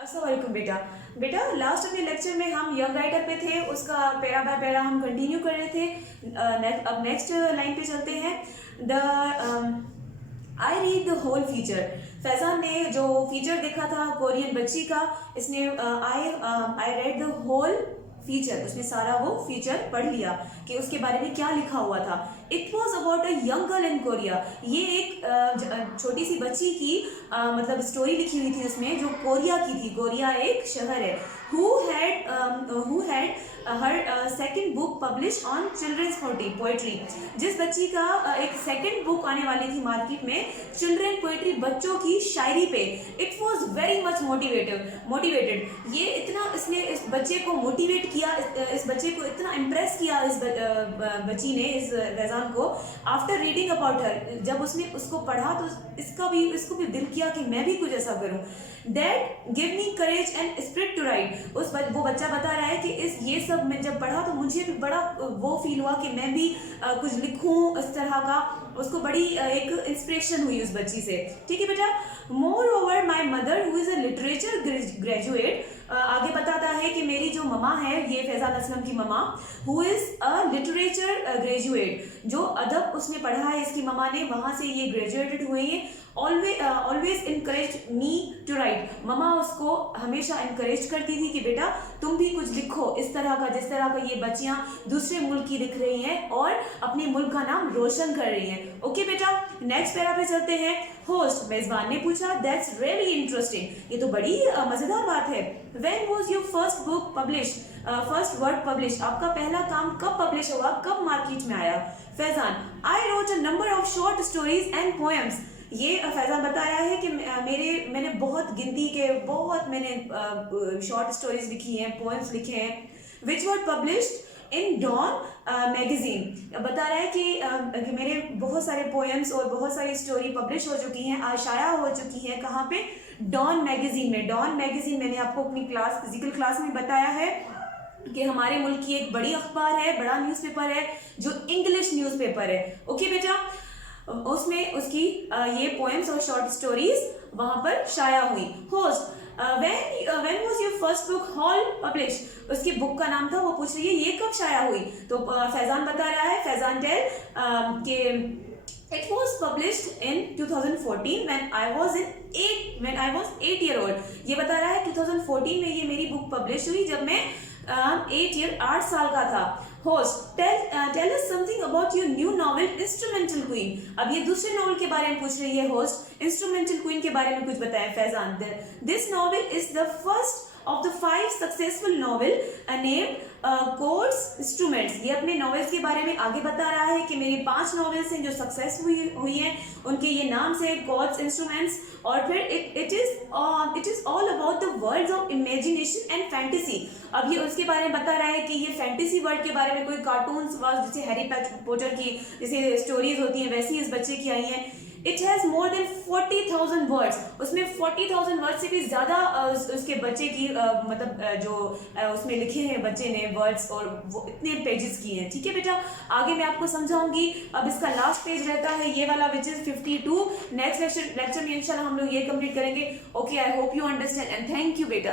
अस्सलाम वालेकुम बेटा। बेटा लास्ट अपने लेक्चर में हम यंग राइटर पे थे, उसका पैरा बाय पैरा हम कंटिन्यू कर रहे थे। अब नेक्स्ट लाइन पे चलते हैं। The I read the whole feature. Faizan ने जो फीचर देखा था कोरियन बच्ची का, इसने I read the whole feature, उसने सारा वो फीचर पढ़ लिया कि उसके बारे में क्या लिखा हुआ था। It was about a young girl in Korea. ये एक छोटी सी बच्ची की मतलब स्टोरी लिखी हुई थी उसमें, जो कोरिया की थी। कोरिया एक शहर है। Who had her second book publish on children's poetry. जिस बच्ची का एक सेकंड बुक आने वाली थी मार्केट में, चिल्ड्रन पोएट्री, बच्चों की शायरी पे। It was very much motivated. ये इतना इसने इस बच्चे को मोटिवेट किया, इस बच्चे को इतना इम्प्रेस किया इस बच्ची ने, इस फैजान को। आफ्टर रीडिंग अबाउट हर, जब उसने उसको पढ़ा तो इसको भी दिल किया कि मैं भी कुछ ऐसा करूं। That give me courage and spirit to write. वो बच्चा बता रहा है कि ये सब मैं जब पढ़ा तो मुझे भी बड़ा वो फील हुआ कि मैं भी कुछ लिखूं इस तरह का। उसको बड़ी एक इंस्पिरेशन हुई उस बच्ची से। ठीक है बेटा। More over my mother who is a literature graduate, आगे बताता है कि मेरी जो ममा है, ये फैजान असलम की mama, who is a literature graduate, जो अदब उसने पढ़ा है इसकी ममा ने, वहाँ से ये ग्रेजुएटेड हुए हैं। Always encourage me to write. Mama उसको हमेशा इनकरेज करती थी कि बेटा तुम भी कुछ लिखो इस तरह का, जिस तरह का ये बच्चियां दूसरे मुल्क की लिख रही हैं और अपने मुल्क का नाम रोशन कर रही हैं। ओके बेटा, नेक्स्ट पैरा पे चलते हैं। होस्ट, मेजबान ने पूछा, दैट्स रियली इंटरेस्टिंग, ये तो बड़ी मजेदार बात है। When was your first book publish, first work publish, आपका पहला काम कब पब्लिश हुआ, कब मार्केट में आया। Faizan, I wrote a number of short stories and poems. ये फैजान बता रहा है कि मैंने मैंने शॉर्ट स्टोरीज लिखी हैं, पोएम्स लिखे हैं, विच were published in don magazine. बता रहा है कि मेरे बहुत सारे पोएम्स और बहुत सारी स्टोरी पब्लिश हो चुकी हैं, आशाया हो चुकी हैं। कहाँ पे? डॉन मैगजीन में। डॉन मैगजीन मैंने आपको अपनी फिजिकल क्लास में बताया है कि हमारे मुल्क की एक बड़ी अखबार है, बड़ा न्यूज़पेपर है, जो इंग्लिश न्यूज़पेपर है। ओके बेटा, उसमें उसकी ये पोएम्स और शॉर्ट स्टोरीज वहां पर शाया हुई। Host, when was your first book hall publish, उसकी बुक का नाम था, वो पूछ रही है ये कब शाया हुई। तो फैजान बता रहा है, फैजान टेल कि it was published in 2014 when I was 8 year old। ये बता रहा है 2014 में ये मेरी बुक पब्लिश हुई जब मैं 8 साल का था। Host, tell us something about your new novel instrumental queen. अब ये दूसरे नॉवेल के बारे में पूछ रही है होस्ट, इंस्ट्रूमेंटल क्वीन के बारे में कुछ बताएं Faizan. This novel is the first of the 5 successful novel named Chords Instruments। ये अपने नॉवेल्स के बारे में आगे बता रहा है कि मेरी 5 नॉवेल्स हैं जो सक्सेस हुई हैं, उनके ये नाम से Chords Instruments। और फिर it is all about the worlds of imagination and fantasy। अब ये उसके बारे में बता रहा है कि ये फैंटेसी वर्ल्ड के बारे में कोई कार्टून्स जैसे हैरी पॉटर की जैसे स्टोरीज होती हैं, वैसी इस बच्चे की आई हैं। It has more than 40,000 words. उसमें 40,000 वर्ड से भी ज़्यादा उसके बच्चे की जो उसमें लिखे हैं बच्चे ने वर्ड्स, और वो इतने पेजेस की हैं। ठीक है बेटा, आगे मैं आपको समझाऊंगी। अब इसका लास्ट पेज रहता है ये वाला, विच इज़ 52। नेक्स्ट लेक्चर में इंशाल्लाह हम लोग ये कंप्लीट करेंगे। Okay, I hope you understand and thank you बेटा।